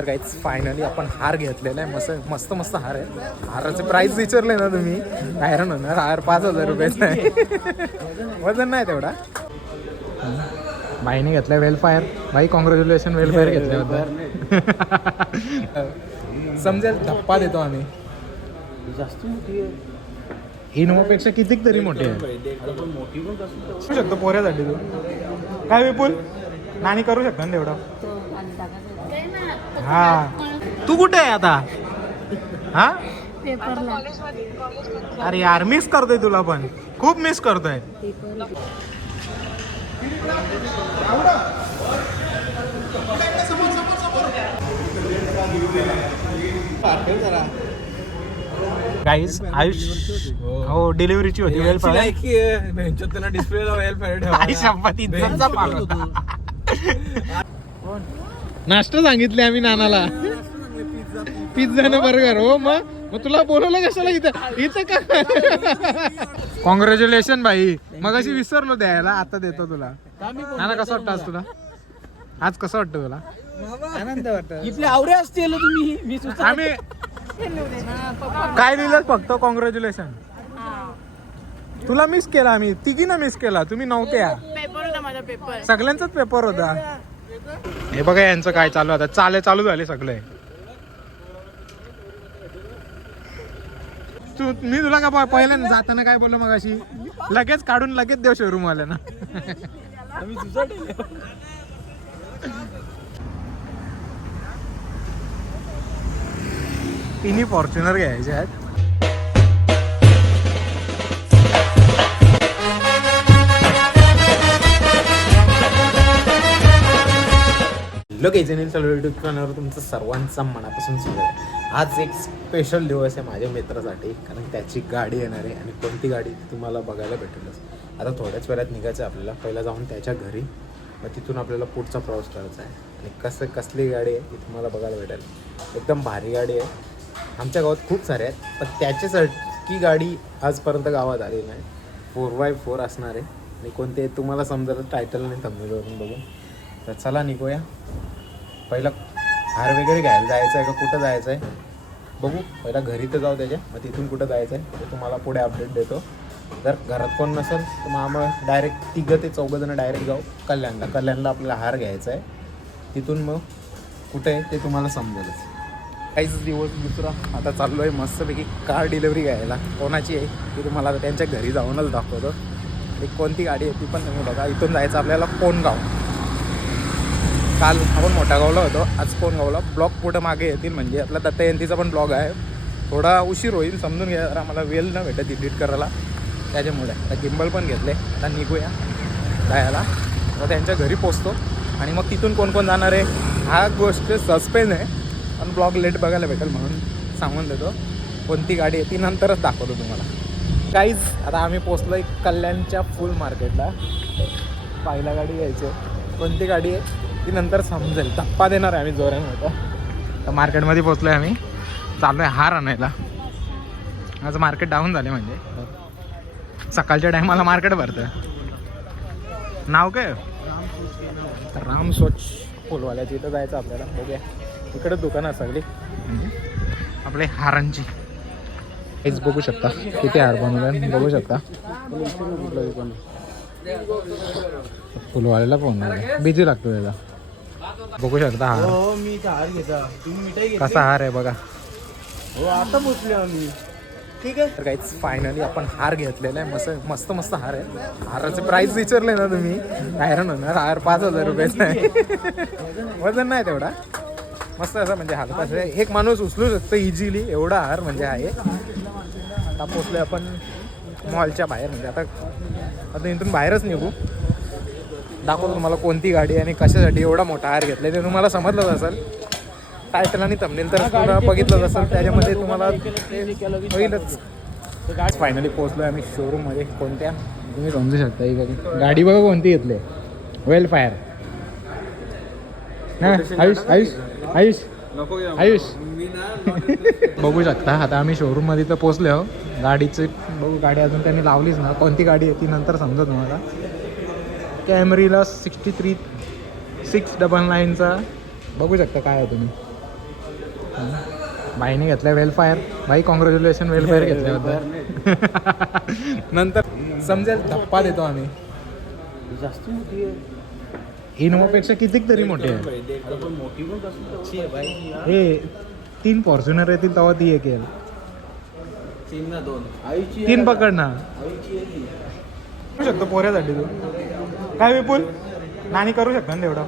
तर काहीच फायनली आपण हार घेतलेला आहे. मस्त मस्त मस्त हार आहे. हाराचे प्राइस विचारले ना तुम्ही. आयरन होणार. हार पाच हजार रुपयाचा आहे वजन नाही तेवढा. बाईने घेतलाय वेलफायर बाई कॉंग्रॅच्युलेशन वेलफायर घेतल्याबद्दल समजेल धप्पा देतो आम्ही. जास्त मोठी आहे. इनोवापेक्षा कितीक तरी मोठी आहे शकतो पोऱ्यासाठी तू. काय विपुल? नाणी करू शकतो ना तेवढं. हा. तू कुठे आहे आता? हा? पेपरला. अरे यार मिस करतोय तुला पण. खूप मिस करतोय. गाईज आयुष हो डिलिव्हरीची होती. वेल नाश्ता सांगितले आम्ही नानाला. पिझ्झा न बर्गर. हो मग? मग तुला बोलवलं कशाला इथं? इथं का? कॉंग्रॅच्युलेशन भाई. मग अशी विसरलो द्यायला आता देतो तुला. नाना कसं वाटतं आज तुला? आज कसं वाटतं तुला? आनंद वाटत. इथले आवरे असतील तुम्ही? मी आम्ही काय लिहिलं फक्त कॉंग्रॅच्युलेशन तुला मिस केला आम्ही. तिघीना मिस केला. तुम्ही नव्हत्या पेपर होता माझा पेपर सगळ्यांचाच पेपर होता. हे बघा यांचं काय चालू आता चाले चालू झाले सगळे. तू मी तुला का पहिल्यांदा जाताना काय बोललो मग अशी लगेच काढून लगेच देव शोरूम वाले ना तिन्ही फॉर्च्युनर घ्यायचे आहेत. लोक एजनिल चालू युट्यूब चॅनलवर तुमचं सर्वांचा मनापासून सुरू आहे. आज एक स्पेशल दिवस आहे माझ्या मित्रासाठी कारण त्याची गाडी येणार आहे आणि कोणती गाडी ती तुम्हाला बघायला भेटेलच आता थोड्याच वेळात निघायचं आहे आपल्याला. पहिला जाऊन त्याच्या घरी मग तिथून आपल्याला पुढचा प्रवास करायचा आहे. आणि कसं कसली गाडी आहे ती तुम्हाला बघायला भेटेल. एकदम भारी गाडी आहे. आमच्या गावात खूप सारे आहेत पण त्याच्यासाठी गाडी आजपर्यंत गावात आली नाही. फोर बाय फोर असणार आहे. आणि कोणते तुम्हाला समजा टायटल नाही थंबनेलवरून बघून तर चला निघूया. पहिला हार वगैरे घ्यायला जायचं आहे का? कुठं जायचं आहे? बघू. पहिला घरी तर जाऊ त्याच्या मग तिथून कुठं जायचं आहे ते तुम्हाला पुढे अपडेट देतो. जर घरात कोण नसेल तर मग आम्हाला डायरेक्ट तिघं ते चौघंजणं डायरेक्ट जाऊ कल्याणला. कल्याणला आपल्याला हार घ्यायचा आहे. तिथून मग कुठे आहे ते तुम्हाला समजेलच. काहीच दिवस दुसरा आता चाललो आहे मस्तपैकी कार डिलेवरी घ्यायला. कोणाची आहे ती तुम्हाला आता त्यांच्या घरी जाऊनच दाखवतो. एक कोणती गाडी आहे ती पण तुम्ही बघा. इथून जायचं आपल्याला कोण गाव काल आपण मोठा गावला होतो आज कोणगावला ब्लॉक पुढं मागे येतील म्हणजे आपला दत्तयंतीचा पण ब्लॉग आहे. थोडा उशीर होईल समजून घ्या जरा आम्हाला वेळ न भेटत एडिट करायला. त्याच्यामुळे आता गिंबल पण घेतले. आता निघूया जायला. मग त्यांच्या घरी पोचतो. आणि मग तिथून कोण कोण जाणार आहे हा गोष्ट सस्पेन्स आहे. पण ब्लॉग लेट बघायला भेटेल म्हणून सांगून देतो. कोणती गाडी आहे ती नंतरच दाखवतो तुम्हाला. काहीच आता आम्ही पोचलो आहे कल्याणच्या फुल मार्केटला पहिला गाडी यायचे कोणती गाडी आहे? ती नंतर समजेल. धप्पा देणार आहे आम्ही जोराने होतो तर मार्केटमध्ये पोचलो आहे आम्ही. चाललो आहे हार आणायला. आज मार्केट डाऊन झाले म्हणजे. सकाळच्या टायमाला मार्केट भरतं नाव काय? तर राम स्वच्छ फुलवाल्याची इथं जायचं आपल्याला. बघूया. इकडे दुकान सगळी. आपले हारांची. हेच बघू शकता. किती हार बनवले बघू शकता. फुलवाल्याला फोन बिझी लागतो त्याला. बघू शकता हार हो मी इथे हार घेता तुम्ही मिठाई घेता कसा हार आहे बघा. हो आता पोचले आम्ही. ठीक आहे? तर काहीच फायनली आपण हार घेतलेला आहे. मस्त मस्त मस्त हार आहे. हाराचे प्राइस विचारले ना तुम्ही. आयरन होणार. हार पाच हजार रुपयाचा आहे? वजन नाही तेवढा. मस्त असं म्हणजे हार. असं एक माणूस उचलू शकतो इझिली एवढा हार म्हणजे आहे. आता पोचले आपण मॉलच्या बाहेर. म्हणजे आता आता इथून बाहेरच निघू. दाखवतो तुम्हाला कोणती गाडी आणि कशासाठी एवढा मोठा हार घेतला ते तुम्हाला समजलंच असेल. टायटल आणि थंबनेल तर तुम्हाला बघितलंच असेल. त्याच्यामध्ये तुम्हाला होईलच. फायनली पोहोचलो आम्ही शोरूममध्ये कोणत्या? तुम्ही समजू शकता ही गाडी. गाडी बघा कोणती घेतली. वेल फायर हा आयुष आयुष आयुष. आयुष. बघू शकता. आता आम्ही शोरूममध्ये तर पोहोचले. हो गाडीचे बघू गाडी अजून त्यांनी लावलीच ना. कोणती गाडी आहे ती नंतर समजत तुम्हाला. कॅमरीला सिक्स्टी थ्री सिक्स डबल नाईनचा. बघू शकता काय आहे तुम्ही. बाईने घेतलं वेलफायर. बाई कॉंग्रॅच्युलेशन वेलफायर घेतल्याबद्दल. नंतर समजेल धप्पा देतो आम्ही. जास्त मोठी आहे. इनोवापेक्षा कितीक तरी मोठी आहे? भाई हे तीन फॉर्च्युनर येतील तेव्हा ती एक येईल. तीन ना दोन. आईची तीन पकड ना. शकतो पोऱ्यासाठी तू. काय विपुल? नाणी करू शकतो ना तेवढं?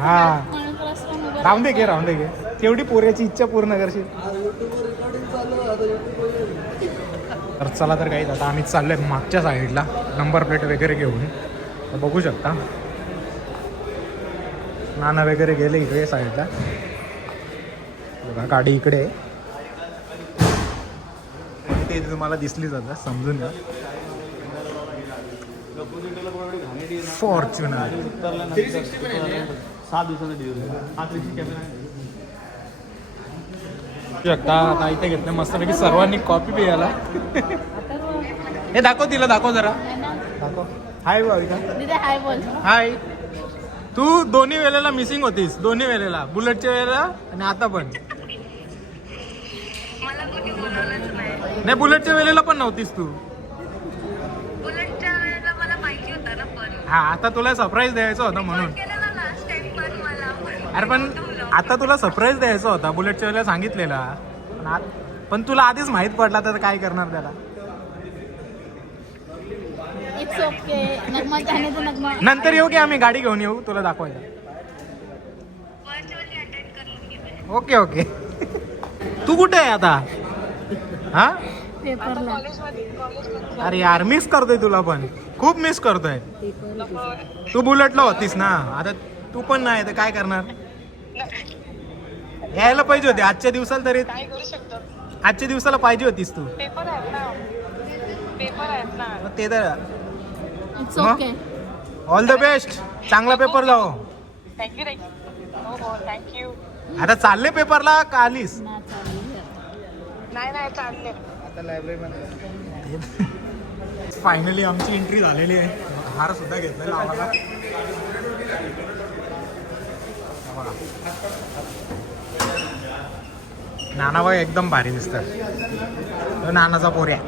हा. राहून दे घे राहून दे घे तेवढी पोऱ्याची इच्छा पूर्ण करशील. तर चला तर काही आता आम्ही चाललोय मागच्या साईडला नंबर प्लेट वगैरे घेऊन. तर बघू शकता. नाना वगैरे गेले इकडे साईडला बघा गाडी इकडे ते तुम्हाला दिसली जातं समजून घ्या. फॉर्च्युनर सात दिवसाचा डिलिव्हरी शकता आता इथे घेतलं मस्तपैकी सर्वांनी कॉपी प्यायला हे दाखव तिला दाखव जरा. दाखव. हाय हाय बोल. हाय तू दोन्ही वेळेला मिसिंग होतीस दोन्ही वेळेला. बुलेटच्या वेळेला आणि आता पण. नाही. बुलेटच्या वेळेला पण नव्हतीस तू. हा आता तुला सरप्राईज द्यायचं होतं म्हणून. केलं ना लास्ट टाइम पण मला. पण अरे पण आता तुला सरप्राईज द्यायचा होता बुलेटच्या वेळेला सांगितलेला. पण आत- पण तुला आधीच माहीत पडला तर काय करणार त्याला? इट्स ओके नगमा जाने तो नगमा. नंतर येऊ की आम्ही गाडी घेऊन येऊ तुला दाखवायला. ओके ओके तू कुठे आहे आता? हा? पेपरला अरे यार मिस करतोय तुला पण. खूप मिस करतोय. तू बुलेटला होतीस ना. आता तू पण नाही तर काय करणार? यायला पाहिजे होते. आजच्या दिवसाला तरी काय करू शकतो? आजच्या दिवसाला पाहिजे होतीस तू. पेपर आहेत ना. पेपर आहेत ना. मग ते तर इट्स मग? ओके ऑल द बेस्ट चांगला पेपर जाओ थँक्यू थँक्यू हो हो. थँक्यू आता चालले पेपरला का आलीस? नाही नाही चालले. फायनली आमची एंट्री झालेली आहे. हार सुद्धा घेतलेला आम्हाला. नाना बघा. नानाबाई एकदम भारी दिसतात. नानाचा पोऱ्या.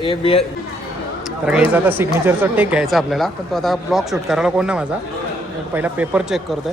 ए बी तर घ्यायचं आता सिग्नेचरचा टेक घ्यायचा आपल्याला. पण तो आता ब्लॉग शूट करायला कोण ना माझा. पहिला पेपर चेक करतोय.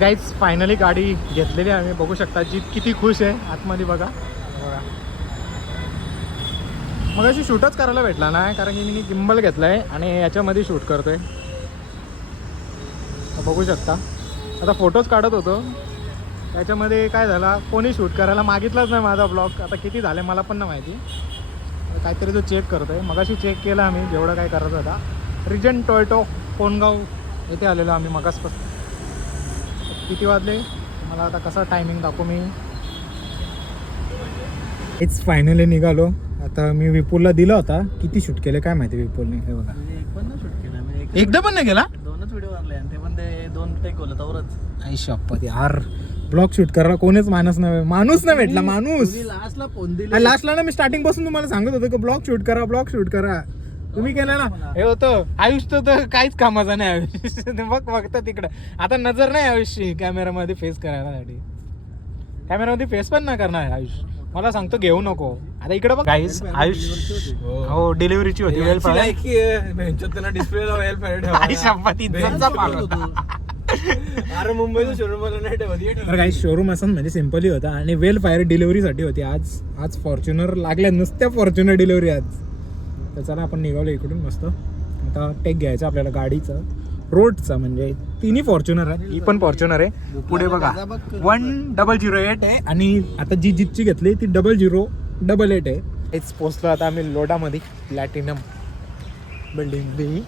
गाईज फायनली गाडी घेतलेली आहे. आम्ही बघू शकता जीत किती खुश आहे आतमध्ये बघा. बघा. मग अशी शूटच करायला भेटला ना कारण की मी गिंबल घेतला आहे आणि याच्यामध्ये शूट करतोय. बघू शकता. आता फोटोज काढत होतो. त्याच्यामध्ये काय झाला कोणी शूट करायला मागितलाच नाही माझा ब्लॉग आता किती झाले मला पण नाही माहिती. काहीतरी तो चेक करतोय. मगाशी चेक केला आम्ही जेवढं काय करायचं होता. रिजन टोयटो कोणगाव येथे आलेलो आम्ही मगासपासून. किती वाजले? मला आता कसा टायमिंग दाखवू मी? इट्स फायनली निघालो. आता मी विपुलला दिला होता. किती शूट केले? काय माहिती विपुलने हे बघा. एक पण शूट केला. एकदा पण नाही गेला दोनच व्हिडिओ मारले आणि ते पण ते दोन टेक होलं तवरच. आई शपथ यार. ब्लॉग शूट करायला कोणीच माणूस नाही माणूस नाही भेटला माणूस. लास्टला फोन दिले. लास्टला ना मी स्टार्टिंगपासून तुम्हाला सांगत होतो की ब्लॉग शूट करा ब्लॉग शूट करा. तुम्ही केलं ना? हे होतं आयुष तर काहीच कामाचं नाही आयुष ते बघ बघता तिकडं. आता नजर नाही आयुषची कॅमेरामध्ये फेस करायला साठी कॅमेरामध्ये फेस पण नाही करणार आयुष मला सांगतो घेऊ नको. आता इकडे बघ. काहीच आयुष हो डिलिव्हरीची होती. वेळ डिस्प्ले आई शपथ. अरे मुंबईचं शोरूम मला नाही ठेवत तर काही शोरूम असं म्हणजे सिम्पली होता आणि वेल फायर डिलिव्हरीसाठी होती. आज आज फॉर्च्युनर लागल्या नुसत्या फॉर्च्युनर डिलिव्हरी आज. तर चला आपण निघालो इकडून मस्त. आता टेक घ्यायचं आपल्याला गाडीचं. रोडचा म्हणजे तिन्ही फॉर्च्युनर आहे ही पण फॉर्च्युनर आहे. पुढे बघा. वन डबल झिरो एट आहे आणि आता जी जीपची घेतली ती डबल झिरो डबल एट आहे. हेच पोचलो आता आम्ही लोडामध्ये प्लॅटिनम बिल्डिंग बी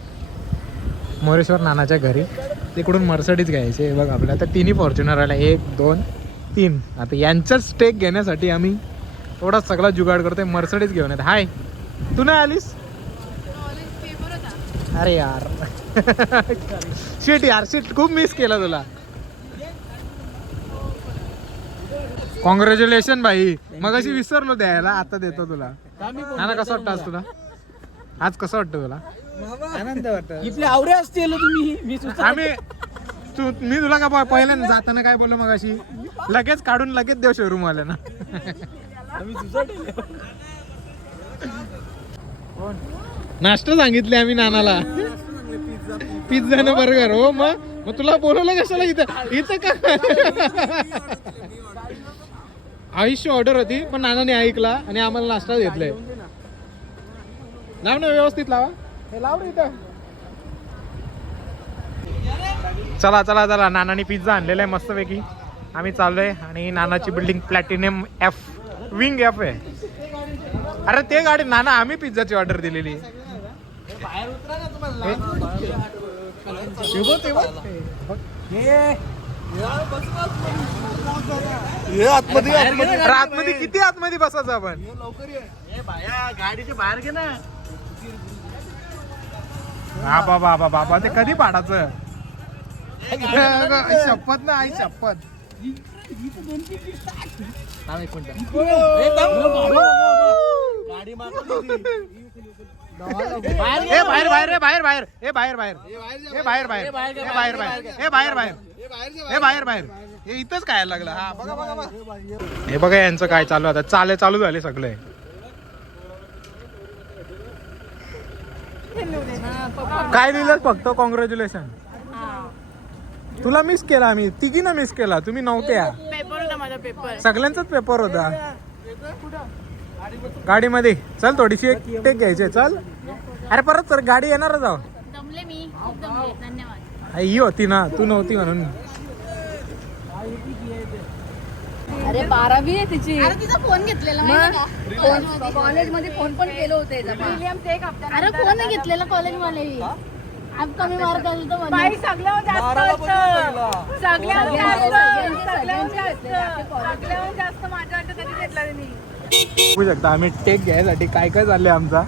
मोरेश्वर नानाच्या घरी. तिकडून मर्सडीज घ्यायचे. बघ आपल्या आता तिन्ही फॉर्च्युनर आला एक दोन तीन. आता यांचाच स्टेक घेण्यासाठी आम्ही थोडा सगळा जुगाड करतोय. मर्सडीज घेऊन येत. हाय तू नाही आलीस? अरे यार. शिट यार शिट खूप मिस केला तुला. कॉंग्रॅच्युलेशन भाई. मग अशी विसरलो द्यायला. आता देतो तुला. ना कसं वाटतं आज तुला? आज कसं वाटतं तुला? आनंद वाटत. इथले आवरे असतील तुम्ही? मी सुचत आम्ही तू मी तुला का प- पहिल्यांदा जाताना काय बोललो मग अशी लगेच काढून लगेच देव शोरूम वाल्या ना. आम्ही सुचत नाश्ता सांगितले आम्ही नानाला. पिझ्झा न बर्गर. हो मग? मग तुला बोलवलं कशाला इथं? इथं का? आयुष्य ऑर्डर होती पण नानाने ऐकला आणि आम्हाला नाश्ता घेतलाय. लाव ना व्यवस्थित लावा. हे लाव रे इथं. चला चला चला. नानाने पिझ्झा आणलेला आहे मस्तपैकी. आम्ही चाललोय आणि नानाची building platinum F wing F आहे. अरे ते गाडी नाना आम्ही पिझ्झाची ऑर्डर दिलेली. आतमध्ये किती आतमध्ये बसायचं आपण? गाडीच्या बाहेर घे ना. बाबा बाबा बाबा ते कधी पाडायचं? शपथ ना आई शपथ. गाडी ए बाहेर बाहेर रे बाहेर बाहेर. ए बाहेर बाहेर. ए बाहेर बाहेर ए बाहेर बाहेर ए बाहेर बाहेर. ए बाहेर बाहेर हे इथंच काय लागलं? हा बघा बघा बघा. हे बघा यांचं काय चालू आहे आता? चाले चालू झाले सगळे. काय दिलं फक्त? कॉंग्रॅच्युलेशन तुला मिस केला आम्ही. तिघीनं मिस केला. तुम्ही नव्हत्या पेपर होता माझा पेपर सगळ्यांचाच पेपर होता. गाडीमध्ये. चल थोडीशी एक टेक घ्यायची चल. अरे परत सर गाडी येणारच आहो. दमले मी. खूप दमले. धन्यवाद. ही होती ना. तू नव्हती म्हणून. अरे बारावी आहे तिची. अरे तिचा फोन घेतलेला माहिती का? कॉलेजमध्ये फोन पण केलं होते अरे फोन घेतलेला कॉलेजमध्ये. अब कमी मार्क आले तर म्हणे. बघू शकता आम्ही टेक घ्यायसाठी काय काय चाललंय आमचा.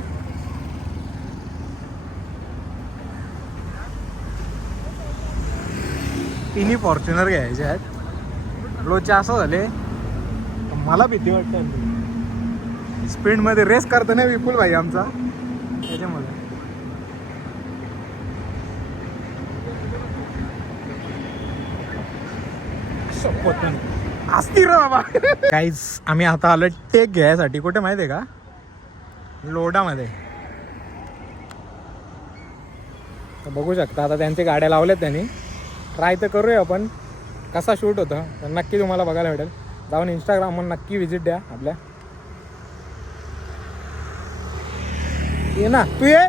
तिन्ही फॉर्च्युनर घ्यायचे आहेत. लोचे असं झाले. मला भीती वाटते स्पीडमध्ये रेस करतो ना विपुल भाई आमचा. त्याच्यामुळे. असतील बाबा. काहीच आम्ही आता आलो टेक घ्यायसाठी. कुठे माहिती आहे का? लोडामध्ये तर बघू शकता आता त्यांचे गाड्या लावल्यात त्यांनी. ट्राय तर करूया आपण. कसा शूट होतं तर नक्की तुम्हाला बघायला भेटेल. जाऊन इंस्टाग्रामवर नक्की व्हिजिट द्या आपल्या. ये ना तू ये.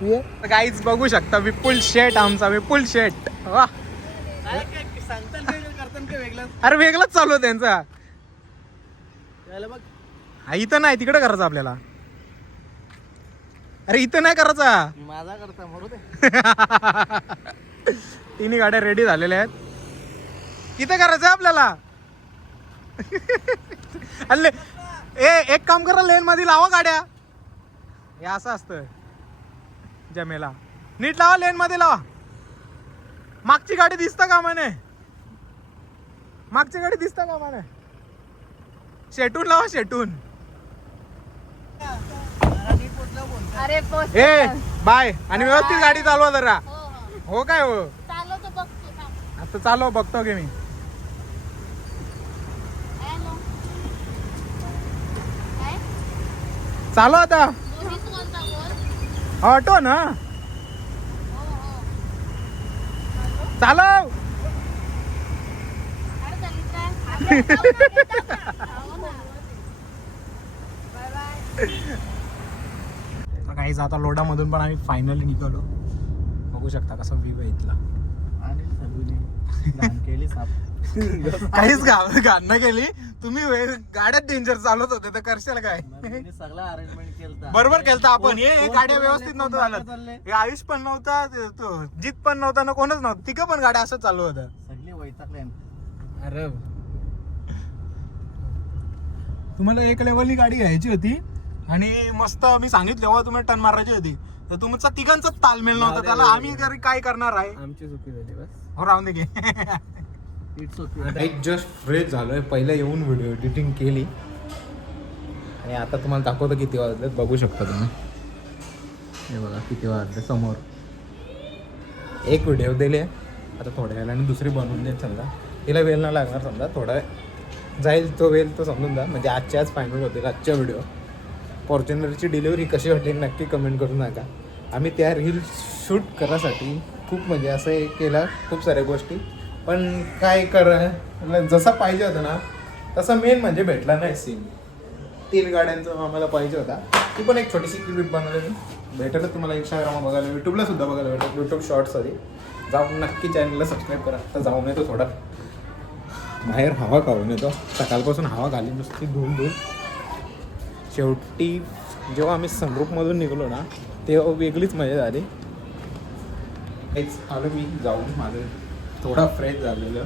तू ये. काहीच बघू शकता विपुल शेट आमचा विपुल शेट वा अरे वेगळंच चालू आहे त्यांचा. हा, इथं नाही तिकडे करायचं आपल्याला. अरे इथं नाही करायचा. माझा करता तिन्ही गाड्या रेडी झालेल्या आहेत. इथं करायचं आपल्याला. अल्ले ए एक काम करा लेन मध्ये लावा गाड्या. हे असं असतं. जमेला. नीट लावा लेन मध्ये लावा. मागची गाडी दिसतं का म्हणे? मागची गाडी दिसतं का म्हणे? शेटून लावा शेटून. अरे ए बाय. आणि व्यवस्थित गाडी चालवा जरा. हो हो. हो काय हो. आता चालव बघतो की मी हॅलो काय चालू आता. ऑटो ना चालव अरे काहीच आता लोडामधून पण आम्ही फायनली निघालो. बघू शकता कसा व्ह्यू आहे इथला. केली साप. काहीच घाण केली. तुम्ही गाड्यात डेंजर चालवत होते तर करशाल काय? सगळं अरेंजमेंट केलं बरोबर केलता आपण. हे हे गाड्या व्यवस्थित नव्हतं झालं हे आयुष पण नव्हता जित पण नव्हता ना कोणच नव्हतं. तिघं पण गाड्या असं चालू होत्या. सगळी वैतागले अरे. तुम्हाला एक लेवलनी गाडी घ्यायची होती. आणि मस्त मी सांगितलं तेव्हा तुम्हाला टन मारायची होती. तर तुमचा तिघांचा तालमेल नव्हता. त्याला आम्ही काय करणार आहे? आमची चुकी झाली बस. हो राहून दे इट्स ओके एक जस्ट फ्रेश झालोय पहिला येऊन व्हिडिओ एडिटिंग केली. आणि आता तुम्हाला दाखवतो किती वाजले बघू शकता तुम्ही. हे बघा किती वाजले समोर. एक व्हिडिओ दिले. आता थोड्या वेळाने दुसरी बनवून देत समजा. तिला वेळ नाही लागणार समजा. थोडा जाईल तो वेळ तो समजून जा. म्हणजे आजच्या आज फायनल होतील आजच्या व्हिडिओ फॉर्च्युनरची डिलिव्हरी कशी वाटली नक्की कमेंट करू नका. आम्ही त्या रील शूट करायसाठी खूप म्हणजे असं हे केलं. खूप साऱ्या गोष्टी. पण काय कर म्हणजे जसा पाहिजे होता ना तसा मेन म्हणजे भेटला नाही सीन तीन गाड्यांचं आम्हाला पाहिजे होता. ती पण एक छोटीशी क्लिप बनवली भेटेल तुम्हाला इंस्टाग्राम बघायला युट्यूबला सुद्धा बघायला भेटेल. युट्यूब आधी जाऊन नक्की चॅनलला सबस्क्राईब करा. तर जाऊन येतो थोडा. बाहेर हवा खाऊन येतो? सकाळपासून हवा खाली नुसती धुवून धुवून शेवटी जेव्हा आम्ही सनरूपमधून निघलो ना तेव्हा वेगळीच मजा झाली. हेच आलो मी जाऊन माझं थोडा फ्रेश झालेलं.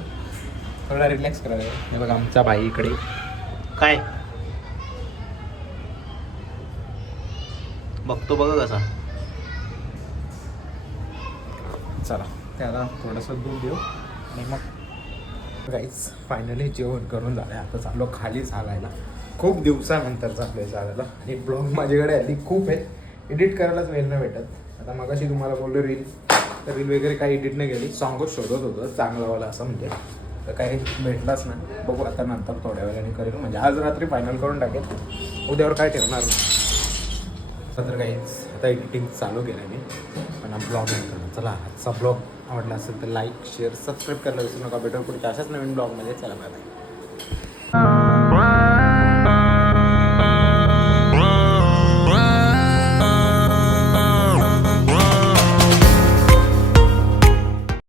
थोडा रिलॅक्स करायला बघा आमचा बाई इकडे. काय? बघतो बघा कसा. चला त्याला थोडंसं दूध देऊ. आणि मग गाईज फायनली जेवण करून झालं आता चाललो खाली चालायला खूप दिवसानंतर चाललोय चालायला आणि ब्लॉग माझ्याकडे आली खूप आहेत एडिट करायलाच वेळ नाही भेटत. आता मगाशी तुम्हाला बोललो रील तर रील वगैरे काही एडिट नाही गेली सॉंगच शोधत होतं चांगलावाला असं म्हणजे तर काही भेटलाच नाही. बघू आता नंतर थोड्या वेळाने करेल. म्हणजे आज रात्री फायनल करून टाकेल. उद्यावर काय ठेवणार? तर काहीच आता एडिटिंग चालू केलं मी. पण ब्लॉग नाही करणार. चला आजचा ब्लॉग आवडला असेल तर लाईक शेअर सबस्क्राईब करायला विसरू नका. भेटू पुढच्या अशाच नवीन ब्लॉगमध्ये चला बाय बाय